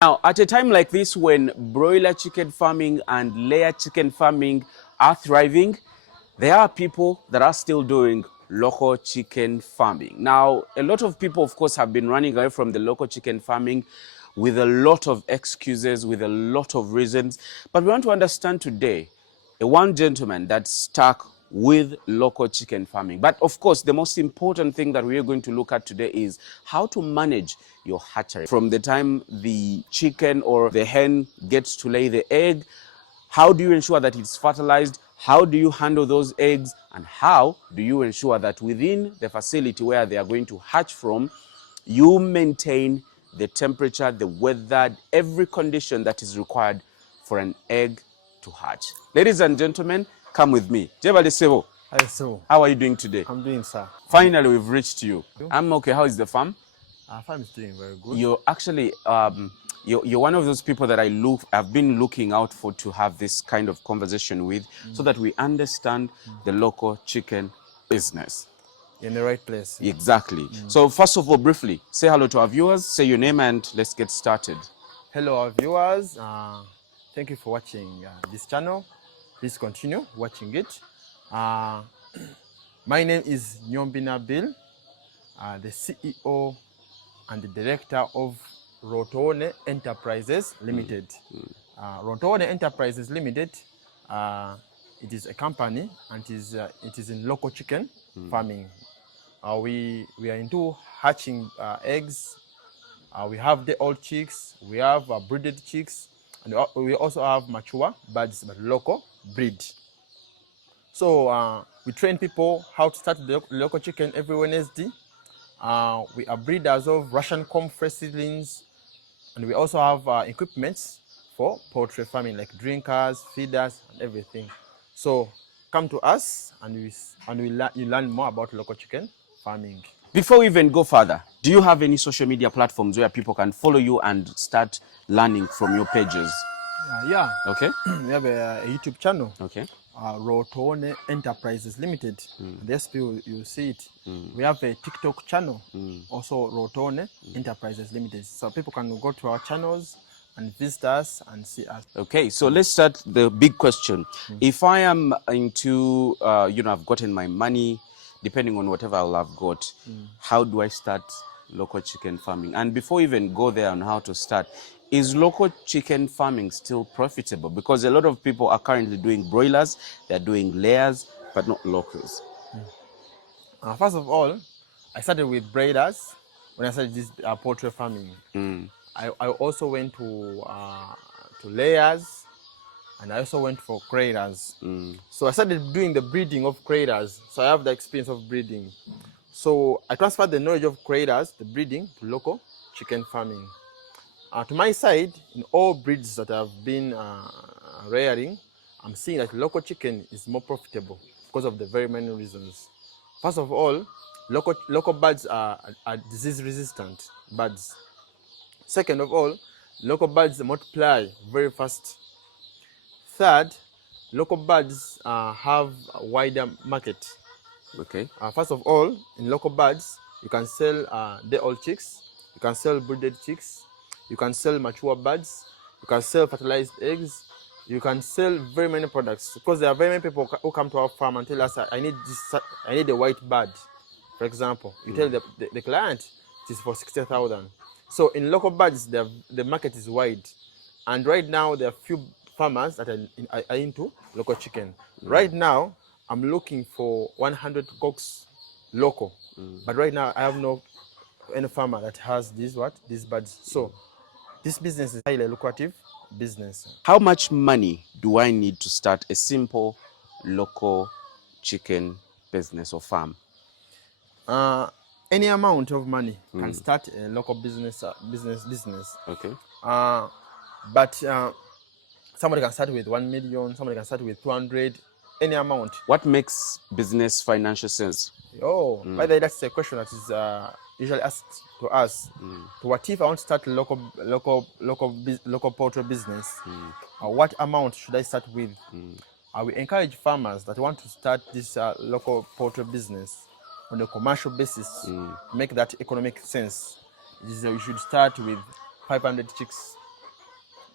Now, at a time like this, when broiler chicken farming and layer chicken farming are thriving, there are people that are still doing local chicken farming. Now, a lot of people, of course, have been running away from the local chicken farming with a lot of excuses, with a lot of reasons. But we want to understand today one gentleman that's stuck with local chicken farming. But of course, the most important thing that we are going to look at today is how to manage your hatchery. From the time the chicken or the hen gets to lay the egg, how do you ensure that it's fertilized? How do you handle those eggs? And how do you ensure that within the facility where they are going to hatch from, you maintain the temperature, the weather, every condition that is required for an egg to hatch? Ladies and gentlemen, come with me. Jebale Sebo, Hi, so how are you doing today? I'm doing, sir. Finally, we've reached you. I'm okay. How is the farm? Our farm is doing very good. You're actually you're one of those people that I've been looking out for to have this kind of conversation with, so that we understand the local chicken business. In the right place. Exactly. So first of all, briefly, say hello to our viewers, say your name, and let's get started. Hello, our viewers. Thank you for watching this channel. Please continue watching it. My name is Nyombina Bill, the CEO and the director of Rotone Enterprises Limited. Rotone Enterprises Limited, it is a company, and it is in local chicken farming. We are into hatching eggs. We have the old chicks, we have breeded chicks, and we also have mature birds, but local breed. So we train people how to start the local chicken every Wednesday. We are breeders of Russian comb fresh seedlings, and we also have equipments for poultry farming, like drinkers, feeders, and everything. So come to us, and you learn more about local chicken farming. Before we even go further, do you have any social media platforms where people can follow you and start learning from your pages? Yeah. Okay. We have a YouTube channel. Okay. Rotone Enterprises Limited. There's you see it. We have a TikTok channel, also Rotone Enterprises Limited. So people can go to our channels and visit us and see us. Okay, so let's start the big question. If I am into, I've gotten my money, depending on whatever I'll have got, how do I start local chicken farming? And before we even go there on how to start, is local chicken farming still profitable? Because a lot of people are currently doing broilers, they're doing layers, but not locals. First of all, I started with breeders when I started this poultry farming. I also went to layers, and I also went for craters. So I started doing the breeding of craters. So I have the experience of breeding. So I transferred the knowledge of craters, the breeding, to local chicken farming. To my side, in all breeds that I've been rearing, I'm seeing that local chicken is more profitable because of the very many reasons. First of all, local birds are disease-resistant birds. Second of all, local birds multiply very fast. Third, local birds have a wider market. Okay. First of all, in local birds, you can sell the old chicks, you can sell breeded chicks, you can sell mature birds, you can sell fertilized eggs, you can sell very many products, because there are very many people who come to our farm and tell us, I need a white bird, for example. You tell the client it is for 60,000. So in local birds, the market is wide, and right now there are few farmers that are into local chicken. Right now, I'm looking for 100 cocks local, but right now I have no any farmer that has these birds. So this business is highly lucrative business. How much money do I need to start a simple local chicken business or farm? Any amount of money can start a local business. Okay. But somebody can start with 1 million, somebody can start with 200, any amount. What makes business financial sense? By the way, that's a question that is usually asked to us. To what if I want to start local poultry business? What amount should I start with? We encourage farmers that want to start this local poultry business on a commercial basis, make that economic sense. You should start with 500 chicks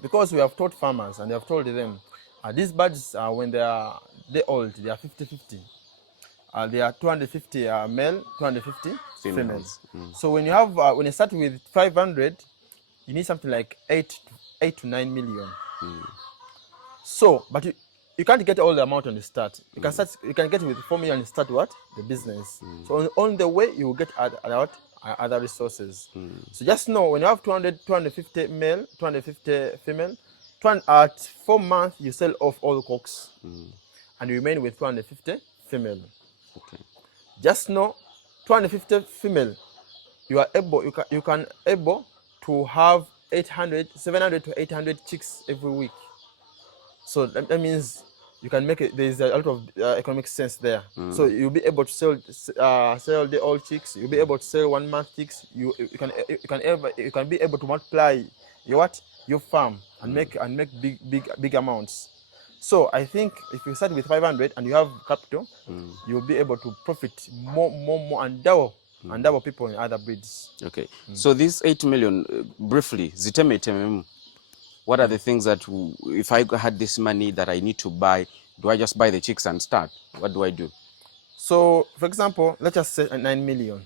because we have taught farmers and we have told them these birds, when they're old, they are 50-50. They are 250 male, 250 females. So when you start with 500, you need something like 8 to 9 million. So, but you can't get all the amount on the start. You can start. You can get with 4 million and start what? The business. So on the way you will get other resources. So just know when you have 250 male, 250 female, at 4 months you sell off all the cocks, and you remain with 250 female. Okay. Just know 250 female, you can able to have 700 to 800 chicks every week. So that means you can make it. There is a lot of economic sense there. So you'll be able to sell the old chicks. You'll be able to sell 1 month chicks. You can be able to multiply your farm and make big amounts. So I think if you start with 500 and you have capital, you'll be able to profit more and double people in other breeds. Okay. So this 8 million, briefly, ziteme. What are the things that, if I had this money that I need to buy, do I just buy the chicks and start? What do I do? So, for example, let's just say 9 million.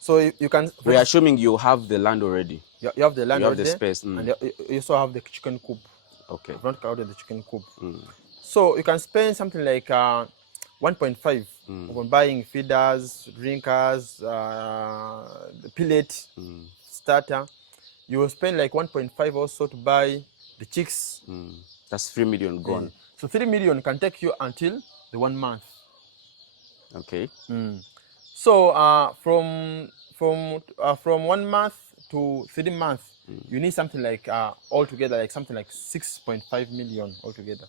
So you can... We're assuming you have the land already. You have the land already. You have the space. And you also have the chicken coop. Okay. You've not counted the chicken coop. So you can spend something like 1.5 on buying feeders, drinkers, the pellet, starter. You will spend like 1.5 also to buy the chicks. That's 3 million gone. So 3 million can take you until the 1 month. Okay. So from 1 month to 3 months, you need something like altogether like something like 6.5 million altogether,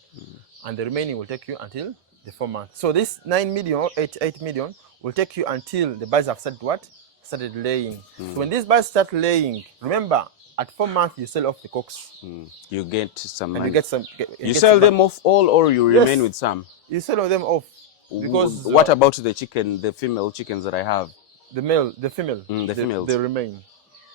and the remaining will take you until the 4 months. So this 9 million or 8 million will take you until the birds have started laying. So when these birds start laying, remember at 4 months you sell off the cocks. You get some money. And you get some. You sell them off all, or you remain with some? You sell them off. Because what about the female chickens that I have? The female. The females. They remain.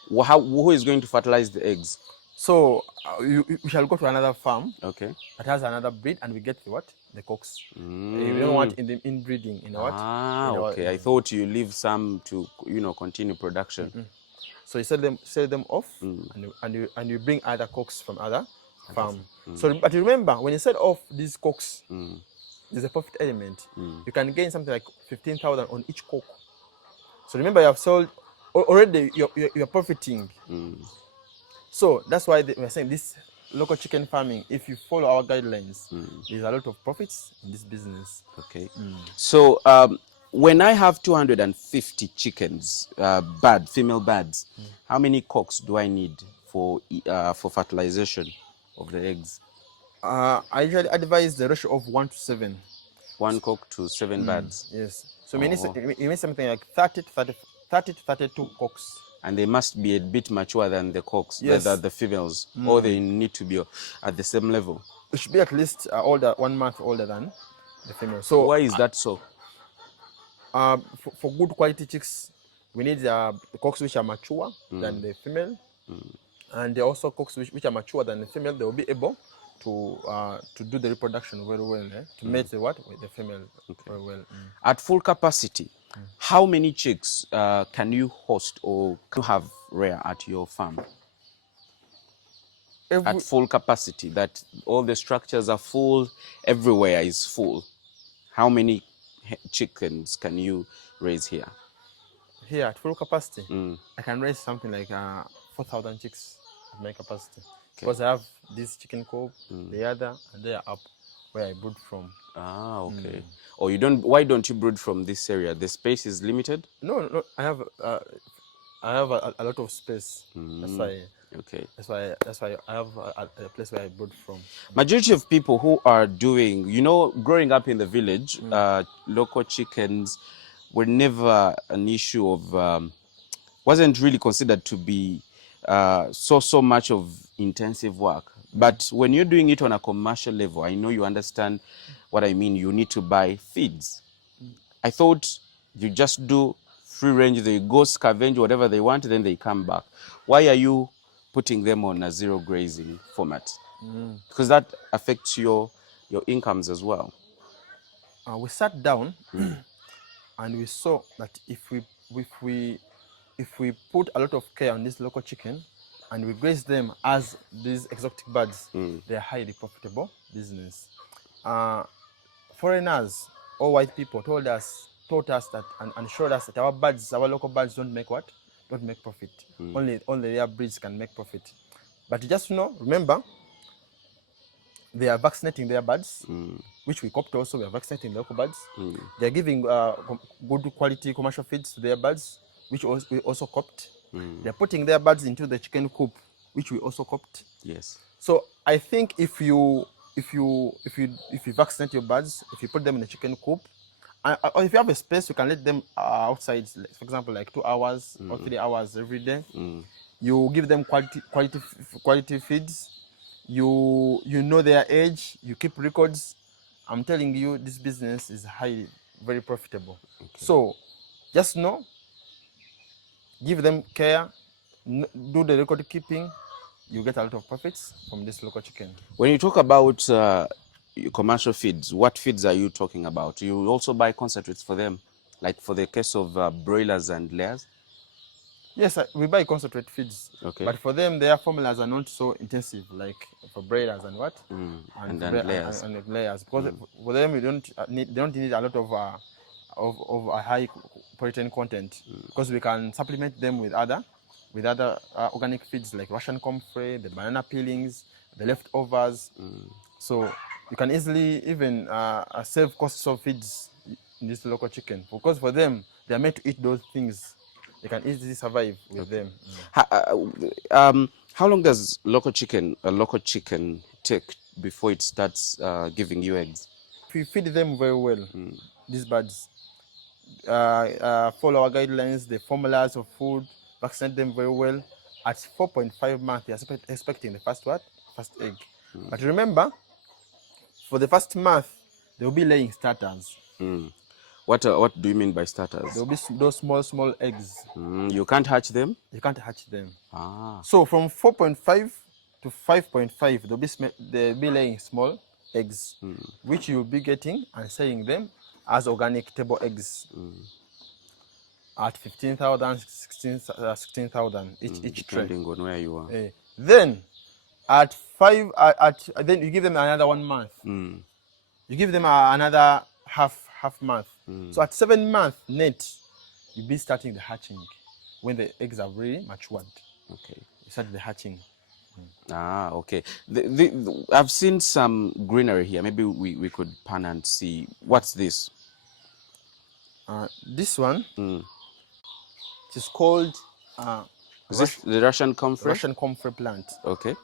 Who is going to fertilize the eggs? So we shall go to another farm. Okay. That has another breed, and we get the cocks. You don't want inbreeding. Okay. I thought you leave some to continue production. So you sell them off, and you bring other cocks from other farm. So, but remember, when you sell off these cocks, there's a profit element. You can gain something like 15,000 on each cock. So remember, you have sold already. You're profiting. So that's why we're saying this local chicken farming. If you follow our guidelines, there's a lot of profits in this business. Okay. So when I have 250 chickens, female birds, how many cocks do I need for fertilization of the eggs? I usually advise the ratio of 1 to 7. 1 cock to 7 birds. Yes. So you need something like 30 to 32 cocks. And they must be a bit mature than the cocks, yes. the females, or they need to be at the same level. It should be at least 1 month older than the female. So why is that so? For good quality chicks, we need the cocks which are mature than the female, and also cocks which are mature than the female. They will be able to do the reproduction very well, to mate with the female very well. At full capacity, how many chicks can you host or can you have rear at your farm? At full capacity, that all the structures are full, everywhere is full. How many chickens can you raise here? Here at full capacity, I can raise something like 4,000 chicks at my capacity. Okay. Because I have this chicken coop, the other, and they are up where I brood from. Okay. Or why don't you brood from this area? The space is limited? No, I have a lot of space. That's why. Okay. That's why I have a place where I brood from. Majority of people who are doing, growing up in the village, local chickens were never an issue of, wasn't really considered to be so much of intensive work. But when you're doing it on a commercial level, I know you understand what I mean. You need to buy feeds. I thought you just do free range. They go scavenge whatever they want, then they come back. Why are you putting them on a zero grazing format? Because that affects your incomes as well. We sat down and we saw that if we put a lot of care on this local chicken and we graze them as these exotic birds, they are highly profitable business. Foreigners or white people taught us that and showed us that our local birds don't make what? Don't make profit. Only their breeds can make profit. But just remember, they are vaccinating their birds, which we copped also. We are vaccinating the local birds. They are giving good quality commercial feeds to their birds, which we also copped. They are putting their birds into the chicken coop, which we also copped. Yes. So I think if you vaccinate your birds, if you put them in a chicken coop, or if you have a space, you can let them outside, for example, like 2 hours or 3 hours every day. You give them quality feeds. You know their age. You keep records. I'm telling you, this business is very profitable. Okay. So just give them care, do the record keeping. You get a lot of profits from this local chicken. When you talk about commercial feeds, what feeds are you talking about? You also buy concentrates for them, like for the case of broilers and layers? Yes, we buy concentrate feeds. Okay. But for them, their formulas are not so intensive, like for broilers and what? And layers. And layers. Because for them, they don't need a lot of a high protein content, because we can supplement them with other organic feeds like Russian comfrey, the banana peelings, the leftovers. So you can easily even save costs of feeds in this local chicken, because for them, they are meant to eat those things. They can easily survive with them. How long does a local chicken take before it starts giving you eggs? If you feed them very well, these birds, follow our guidelines, the formulas of food, vaccinate them very well, at 4.5 months, they are expecting the first egg. But remember, for the first month, they will be laying starters. What do you mean by starters? There will be those small eggs. You can't hatch them? You can't hatch them. Ah. So from 4.5 to 5.5, they'll be laying small eggs, which you'll be getting and selling them as organic table eggs at 15,000, 16,000 each tray. Depending on where you are. Then then you give them another 1 month. You give them another half month. So at 7 months net, you'll be starting the hatching when the eggs are really matured. Okay. You start the hatching. Ah, okay. I've seen some greenery here. Maybe we could pan and see. What's this? This one, it is called is this the Russian comfrey? Russian comfrey plant. Okay.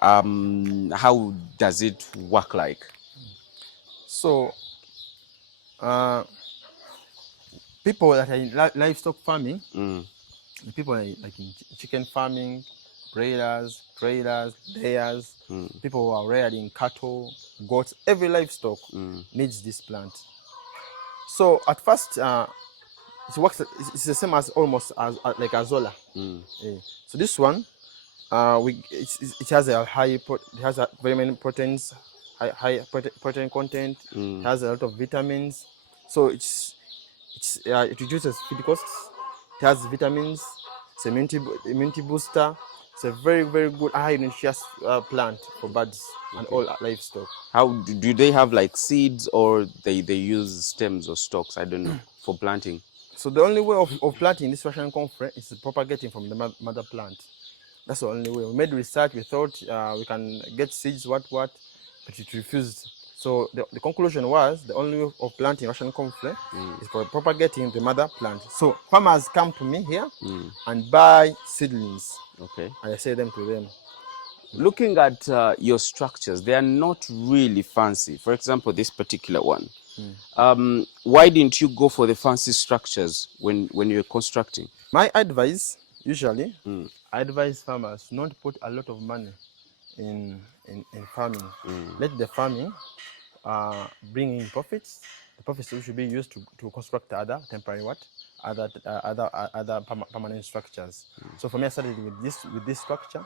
How does it work like? So, people that are in livestock farming, people like in chicken farming, broilers, trailers, layers, people who are rearing cattle, goats, every livestock needs this plant. So at first, it works. It's the same as almost as like Azola. So this one, it has a very many proteins, high protein content. It has a lot of vitamins. So it reduces feed costs. It has vitamins. It's an immunity booster. It's a very, very good high nutritious plant for birds and all livestock. How do they have like seeds, or they use stems or stalks? I don't know, for planting. So the only way of planting this Russian comfrey is propagating from the mother plant. That's the only way. We made research. We thought we can get seeds, but it refused. So the conclusion was the only way of planting Russian comfrey is for propagating the mother plant. So farmers come to me here and buy seedlings. Okay. And I sell them to them. Looking at your structures, they are not really fancy. For example, this particular one. Why didn't you go for the fancy structures when you're constructing? My advice, usually, I advise farmers not to put a lot of money in farming. Let the farming bring in profits. The profits should be used to construct other temporary permanent structures. So for me, I started with this structure.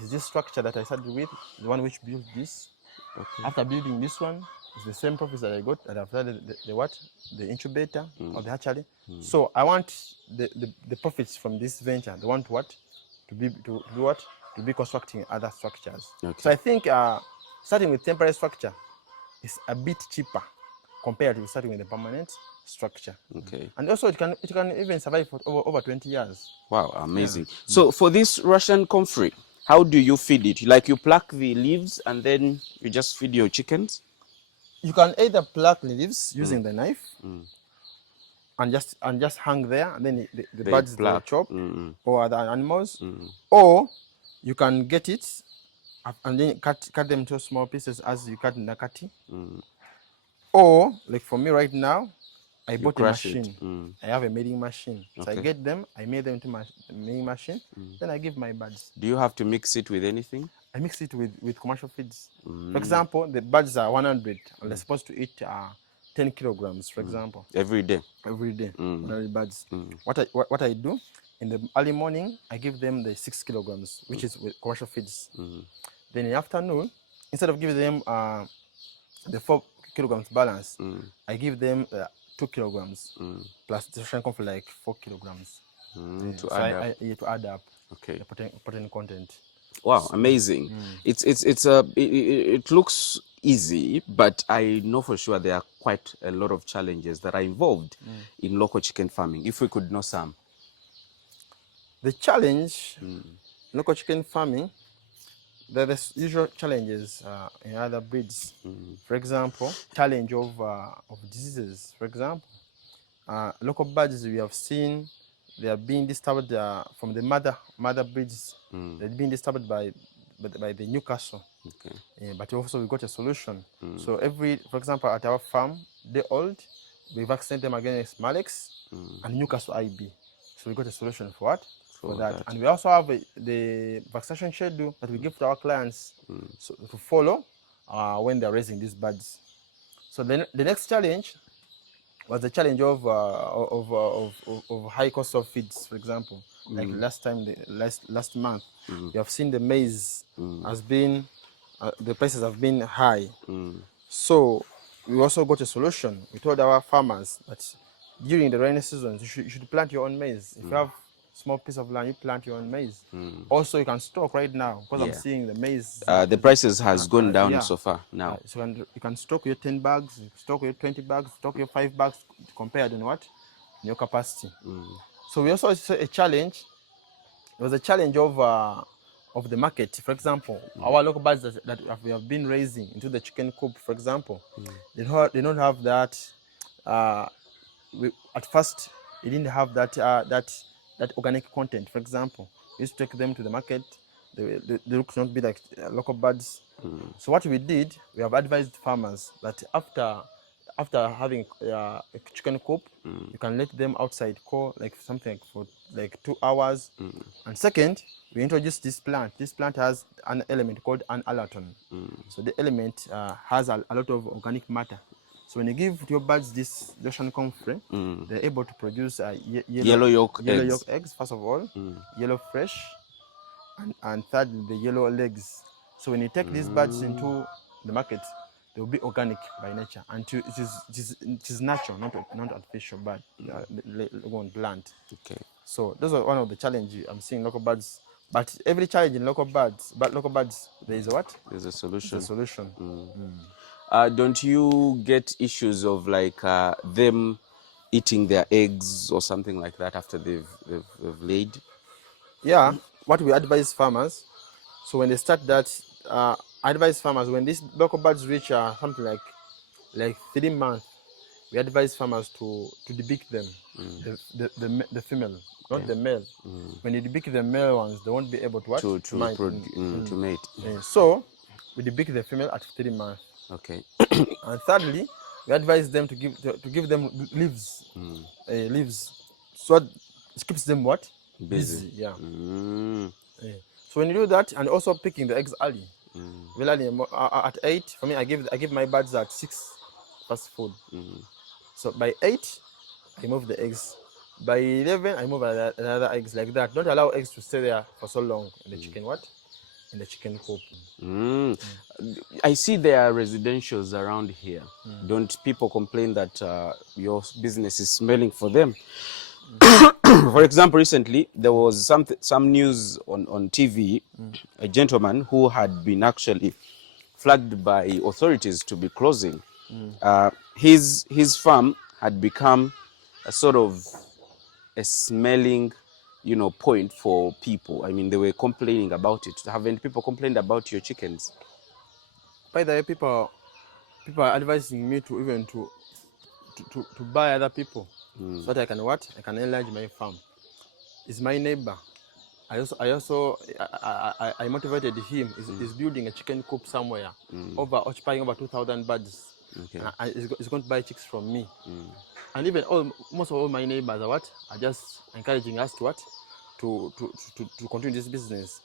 It's this structure that I started with, the one which built this. Okay. After building this one, it's the same profits that I got that I've started the incubator or the hatchery. So I want the profits from this venture. They want to be constructing other structures. Okay. So I think starting with temporary structure is a bit cheaper compared to starting with a permanent structure. Okay. And also it can even survive for over 20 years. Wow, amazing. So for this Russian comfrey, how do you feed it? Like you pluck the leaves and then you just feed your chickens? You can either pluck the leaves using the knife and just hang there, and then the birds will chop or other animals, or you can get it and then cut them into small pieces as you cut nakati. Or like for me right now, I bought a machine. I have a milling machine. So I get them, I made them into my milling machine, then I give my birds. Do you have to mix it with anything? I mix it with commercial feeds. For example, the birds are 100 and they're supposed to eat 10 kilograms, for example. Every day? Every day, 100 birds. What I do, in the early morning, I give them the 6 kilograms, which is with commercial feeds. Then in the afternoon, instead of giving them the 4 kilograms balance, I give them 2 kilograms plus the Russian comfrey like 4 kilograms to add up. Okay. The protein content. Wow, amazing! It looks easy, but I know for sure there are quite a lot of challenges that are involved in local chicken farming. If we could know some. The challenge in local chicken farming, there are the usual challenges in other breeds. For example, challenge of diseases. For example, local birds we have seen, they are being disturbed from the mother breeds. They're being disturbed by the Newcastle. Okay. But also we got a solution. So for example, at our farm, day old, we vaccinate them against Malex and Newcastle IB. So we got a solution for what? For that. And we also have the vaccination schedule that we give to our clients to follow when they're raising these birds. So then the next challenge was the challenge of high cost of feeds, for example. Like last month, you have seen the maize has been, the prices have been high. So we also got a solution. We told our farmers that during the rainy season, you should plant your own maize. If you have small piece of land, you plant your own maize. Also, you can stock right now because I'm seeing the maize. The prices has gone down so far now. So you can stock your 10 bags, stock your 20 bags, stock your 5 bags compared on what? Your capacity. So we also saw a challenge. There was a challenge of the market. For example, our local birds that we have been raising into the chicken coop, for example, they don't have that. At first, they didn't have that organic content. For example, we used to take them to the market. They look not be like local birds. So what we did, we have advised farmers that after having a chicken coop, you can let them outside like something for like 2 hours. And second, we introduced this plant. This plant has an element called an allerton. So the element has a lot of organic matter. So when you give your birds this Russian comfrey, they're able to produce yellow yolk eggs, first of all, yellow fresh, and third, the yellow legs. So when you take these birds into the market, they will be organic by nature. And it is natural, not artificial, but plant. Okay. So those are one of the challenges I'm seeing local birds. But every challenge in local birds, there is a what? There's a solution. There's a solution. Don't you get issues of like them eating their eggs or something like that after they've laid? Yeah, what we advise farmers, so when they start that, advise farmers when these local birds reach something like 3 months, we advise farmers to debeak them, the female, not the male. When you debeak the male ones, they won't be able to to mate. So we debeak the female at 3 months. Okay. And thirdly, we advise them to give them leaves, leaves, so it keeps them what? Busy. Yeah. So when you do that, and also picking the eggs early, very early at 8. For me, I give my birds at 6 first food. So by 8, I move the eggs. By 11, I move another eggs like that. Don't allow eggs to stay there for so long in the chicken in the chicken coop. I see there are residentials around here. Don't people complain that your business is smelling for them? For example, recently there was some news on TV, a gentleman who had been actually flagged by authorities to be closing. His farm had become a sort of a smelling, point for people. I mean, they were complaining about it. Haven't people complained about your chickens? By the way, people are advising me to even to buy other people so that I can enlarge my farm. It's my neighbor. I motivated him. He's building a chicken coop somewhere, occupying over 2,000 birds. Okay. He's going to buy chicks from me. And even most of all my neighbors are just encouraging us to continue this business.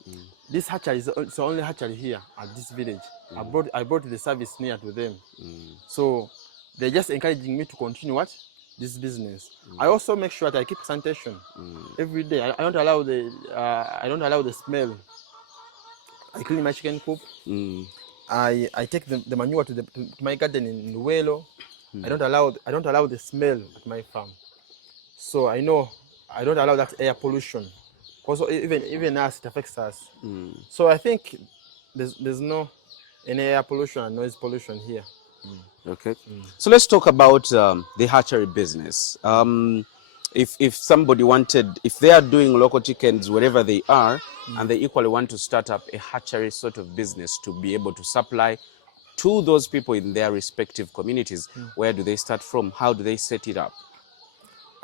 This hatchery is the only hatchery here at this village. I brought the service near to them. So they're just encouraging me to continue this business. I also make sure that I keep sanitation every day. I don't allow the smell. I clean my chicken coop. I take the manure to my garden in Luelo. I don't allow the smell at my farm. So I know I don't allow that air pollution. Also, even us, it affects us. So I think there's no any air pollution and noise pollution here. Okay. So let's talk about the hatchery business. If somebody if they are doing local chickens wherever they are, and they equally want to start up a hatchery sort of business to be able to supply to those people in their respective communities, where do they start from? How do they set it up?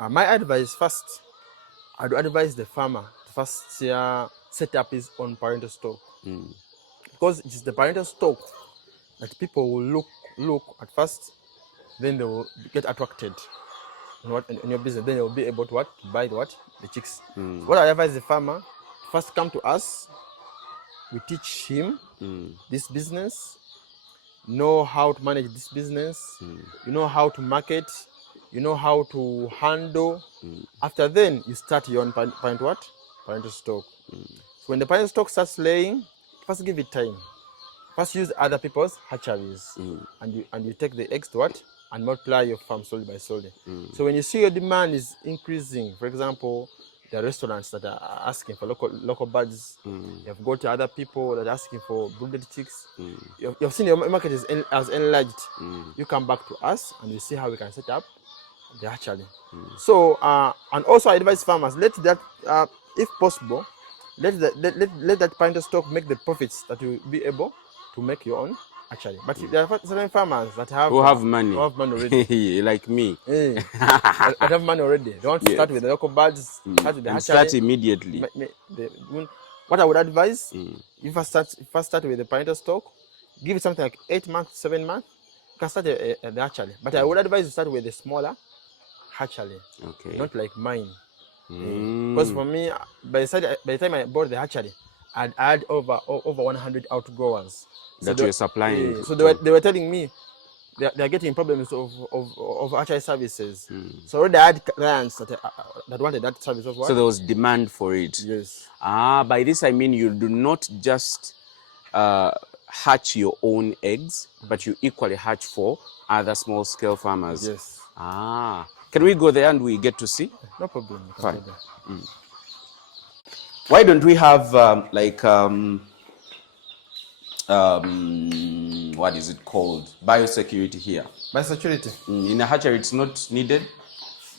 My advice first, I'd advise the farmer to first set up his own parental stock. Because it is the parental stock that people will look at first, then they will get attracted in your business. Then they will be able to buy the chicks. What I advise the farmer, first come to us. We teach him this business, know how to manage this business, you know how to market, you know how to handle. After then, you start your own parental stock. So when the parental stock starts laying, first give it time. First use other people's hatcheries, and you take the eggs to and multiply your farm slowly by slowly. So when you see your demand is increasing, for example, there are restaurants that are asking for local birds. You've got other people that are asking for brooded chicks. You've seen your market has enlarged. You come back to us and you see how we can set up the hatchery. So and also I advise farmers, let that if possible, let that parental stock make the profits that you will be able to make your own hatchery. But there are certain farmers that have money. Who have money already. Like me. That have money already. They want to start with the local birds, start with the hatchery. Start immediately. What I would advise, if I start with the parental stock, give it something like 8 months, 7 months, you can start the hatchery. But I would advise you start with a smaller hatchery, not like mine. Because for me, by the time I bought the hatchery, I'd add over 100 outgoers that you're supplying. So they were telling me they're getting problems of hatchery services. So already I had clients that wanted that service of what? So there was demand for it. Yes. By this I mean you do not just hatch your own eggs, but you equally hatch for other small scale farmers. Yes. Can we go there and we get to see? No problem. Fine. Why don't we have what is it called? Biosecurity here. Biosecurity. In a hatchery, it's not needed.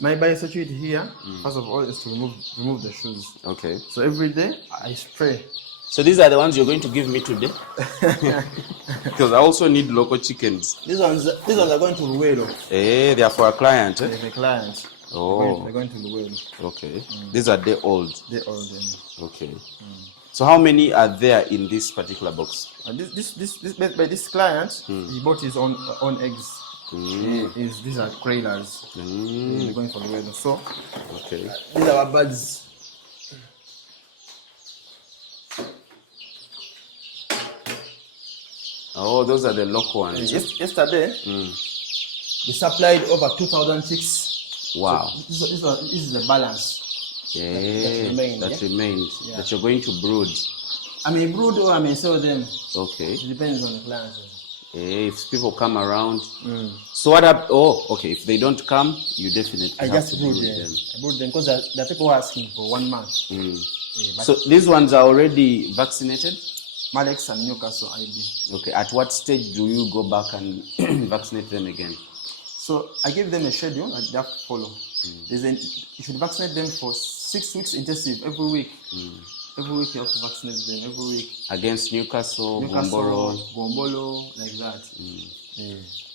My biosecurity here, first of all, is to remove the shoes. Okay. So every day I spray. So these are the ones you're going to give me today? Because I also need local chickens. These ones are going to Luelo. They are for a client. They're for a client. Oh. They're going to Luelo. Okay. These are day old. Day old. Okay. So how many are there in this particular box? This client, he bought his own eggs. These are cradles. They're going for Luelo. So these are our birds. Oh, those are the local ones. Yesterday, we supplied over 2,000 chicks. Wow. So this is the balance. That remains. That you're going to brood. I may brood or I may sell them. Okay. It depends on the clients. If people come around. So what up? Oh, okay. If they don't come, you definitely I have just to brood brood them. them. I brood them because the people are asking for 1 month. So these ones are already vaccinated? Malex and Newcastle IB. Okay. At what stage do you go back and vaccinate them again? So I give them a schedule that they have to follow. You should vaccinate them for 6 weeks intensive every week. Every week you have to vaccinate them every week. Against Newcastle, Gombolo, like that.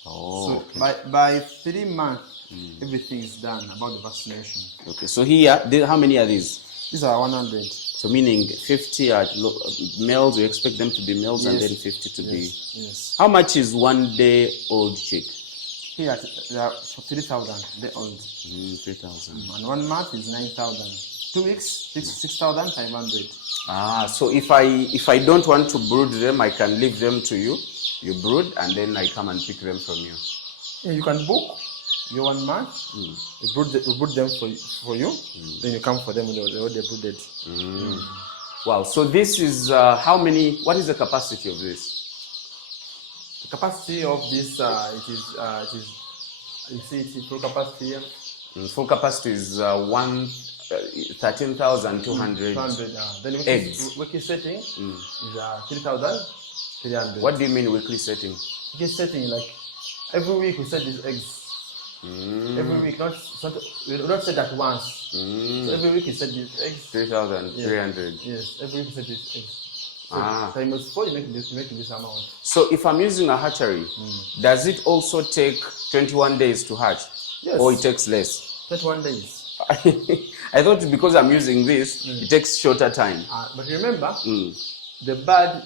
Oh, so by 3 months, everything is done about the vaccination. Okay, so here, how many are these? These are 100. So meaning 50 are males, you expect them to be males, and then 50 to be... Yes. How much is 1 day old chick? Here, they are 3,000 day old. 3,000. And 1 month is 9,000. 2 weeks, 6,500. So if I don't want to brood them, I can leave them to you. You brood, and then I come and pick them from you. Yeah, you can book your 1 month. We brood them for you. Then you come for them when they're already brooded. Wow. So this is how many? What is the capacity of this? The capacity of this it is you see it's full capacity here. Full capacity is 13,200 then eggs. Weekly setting is 3,300. What do you mean weekly setting? Weekly setting, like every week we set these eggs. Every week, we don't set at once. So every week we set these eggs. 3,300. Yes, every week we set these eggs. So times 4, you make this amount. So if I'm using a hatchery, does it also take 21 days to hatch? Yes. Or it takes less? 21 days. I thought because I'm using this, it takes shorter time. But remember, the bird,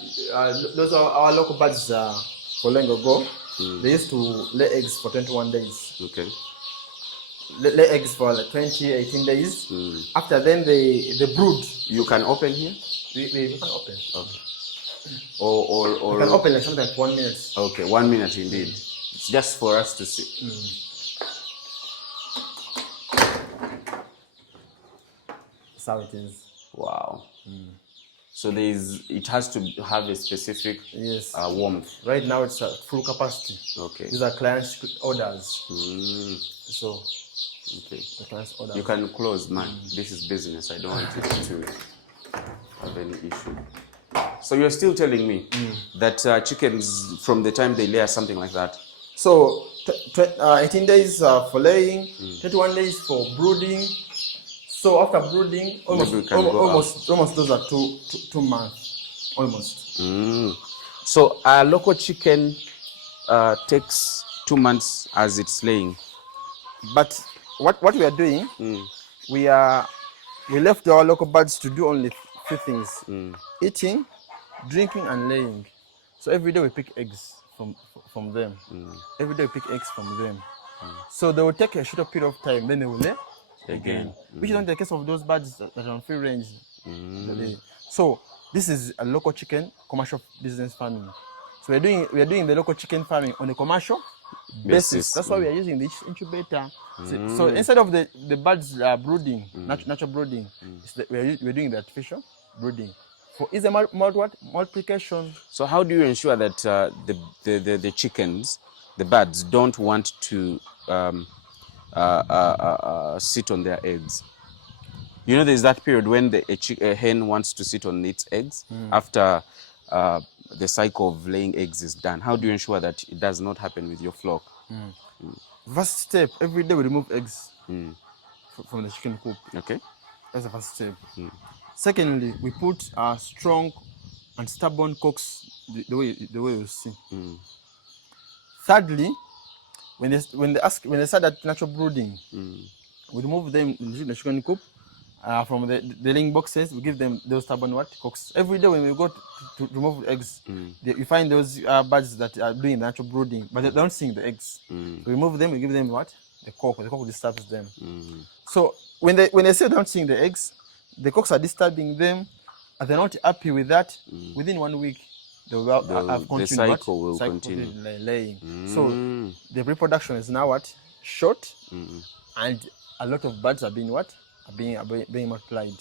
those are our local birds for long ago. They used to lay eggs for 21 days. Okay. Lay eggs for like 20, 18 days. After then, they brood. You can open here? We can open. Okay. Or you can open like something like 1 minute. Okay, 1 minute indeed. It's just for us to see. That's how it is. Wow. So it has to have a specific warmth. Right now it's at full capacity. Okay. These are clients' orders. So, okay. The clients' orders. You can close, man. This is business. I don't want it to have any issue. So you're still telling me that chickens, from the time they lay, are something like that? So 18 days for laying, 21 days for brooding. So after brooding, almost those are two months, almost. So a local chicken takes 2 months as it's laying. But what we are doing, we left our local birds to do only 3 things: eating, drinking, and laying. So every day we pick eggs from them. Every day we pick eggs from them. So they will take a shorter period of time, then they will lay again. Which is not the case of those birds that are on free range. So this is a local chicken commercial business farming. So we are doing the local chicken farming on a commercial basis. That's why we are using this incubator. So instead of the birds brooding, natural brooding, we're doing the artificial brooding. For easy multiplication. So how do you ensure that the chickens, the birds, don't want to sit on their eggs? You know, there's that period when a hen wants to sit on its eggs after the cycle of laying eggs is done. How do you ensure that it does not happen with your flock? First step, every day we remove eggs from the chicken coop. Okay. That's the first step. Secondly, we put strong and stubborn cocks the way you see. Thirdly, when they start that natural brooding, we remove them in the chicken coop from the laying boxes. We give them those stubborn cocks. Every day when we go to remove eggs, you find those birds that are doing the natural brooding, but they don't sing the eggs. So we remove them. We give them what? The cock. The cock disturbs them. So when they say don't sing the eggs, the cocks are disturbing them, and they're not happy with that. Within 1 week, they will have the continued cycle will continue. Laying. So the reproduction is now what? Short, and a lot of birds are being what? Are being multiplied.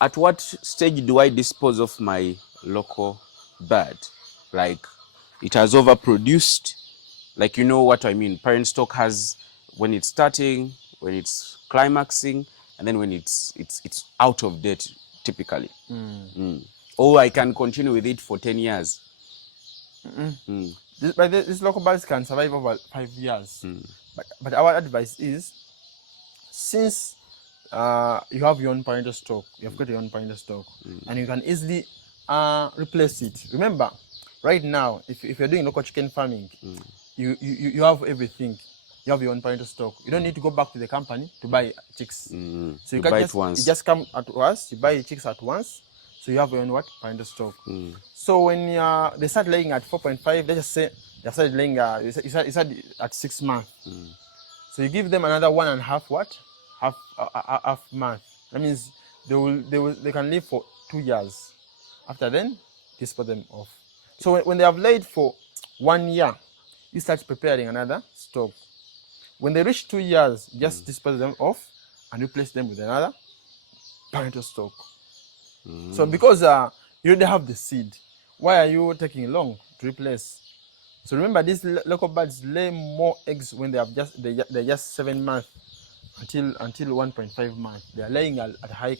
At what stage do I dispose of my local bird? Like, it has overproduced. Like, you know what I mean? Parent stock has when it's starting, when it's climaxing, and then when it's out of date, typically. Or I can continue with it for 10 years. These local birds can survive over 5 years. But our advice is, since you have your own parental stock, you've got your own parental stock, and you can easily replace it. Remember, right now, if you're doing local chicken farming, you have everything. You have your own parental stock. You don't need to go back to the company to buy chicks. So you can just come at once. You buy chicks at once. So you have your own parental stock. So when they start laying at 4.5, let's just say they started laying. You started at 6 months. So you give them another 1.5 half month. That means they can live for 2 years. After then, dispose them off. So when they have laid for 1 year, you start preparing another stock. When they reach 2 years, just dispose them off and replace them with another parental stock. So because you already have the seed, why are you taking long to replace? So remember, these local birds lay more eggs when they're just 7 months until 1.5 months. They are laying at high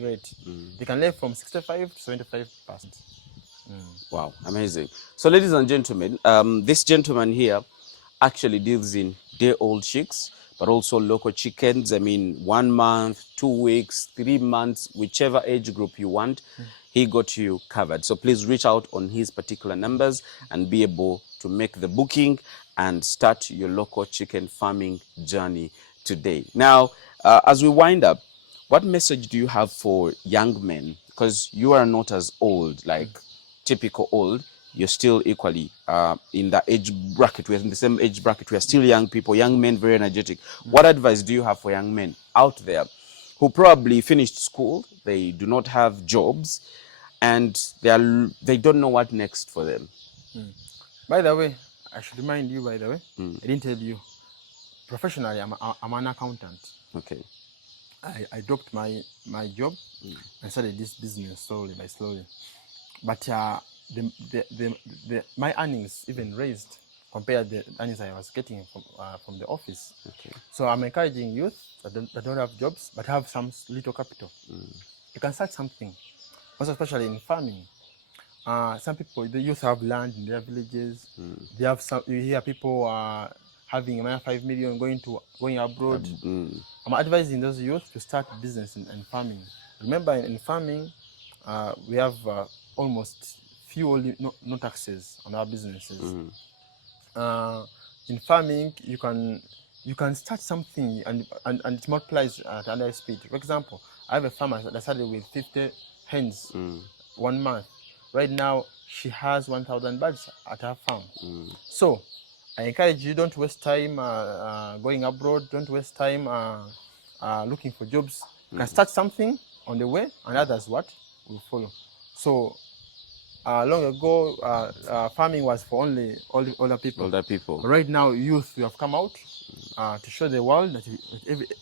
rate. They can lay from 65 to 75%. Wow, amazing. So ladies and gentlemen, this gentleman here actually deals in day-old chicks, but also local chickens. I mean, 1 month, 2 weeks, 3 months, whichever age group you want, he got you covered. So please reach out on his particular numbers and be able to make the booking and start your local chicken farming journey today. Now, as we wind up, what message do you have for young men? Because you are not as old, like typical old. You're still equally in that age bracket. We're in the same age bracket. We're still young people, young men, very energetic. What advice do you have for young men out there who probably finished school, they do not have jobs, and they don't know what next for them? By the way, I should remind you, I didn't tell you, professionally, I'm an accountant. Okay. I dropped my job and started this business slowly by slowly. But my earnings even raised compared to the earnings I was getting from the office. Okay. So I'm encouraging youth that don't have jobs but have some little capital. You can start something, also especially in farming. Some people, the youth have land in their villages. They have some. You hear people having 5 million going abroad. I'm advising those youth to start business in farming. Remember, in farming, we have almost no taxes on our businesses. In farming, you can start something and it multiplies at another speed. For example, I have a farmer that started with 50 hens 1 month. Right now, she has 1,000 birds at her farm. So I encourage you, don't waste time going abroad. Don't waste time looking for jobs. You can start something on the way, and others will follow. So long ago, farming was for only older people. Older people. Right now, youth, we have come out to show the world that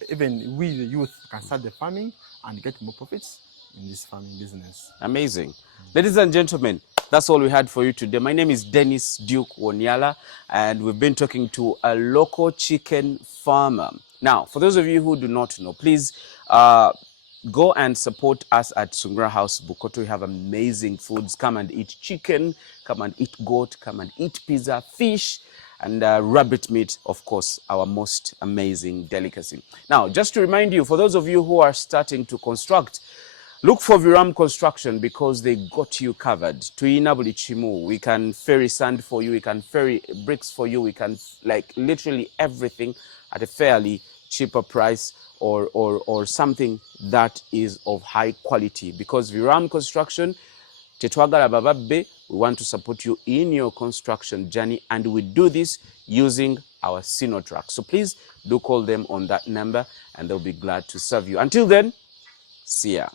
even we, the youth, can start the farming and get more profits in this farming business. Amazing. Ladies and gentlemen, that's all we had for you today. My name is Dennis Duke Wonyala, and we've been talking to a local chicken farmer. Now, for those of you who do not know, please go and support us at Sungra House Bukoto. We have amazing foods. Come and eat chicken, come and eat goat, come and eat pizza, fish, and rabbit meat, of course, our most amazing delicacy. Now, just to remind you, for those of you who are starting to construct, look for Viram Construction because they got you covered. Tuinabuli Chimu, we can ferry sand for you, we can ferry bricks for you, we can literally everything at a fairly cheaper price or something that is of high quality. Because Viram Construction, Tetwagala Bababbe, we want to support you in your construction journey, and we do this using our Sinotrack. So please do call them on that number and they'll be glad to serve you. Until then, see ya.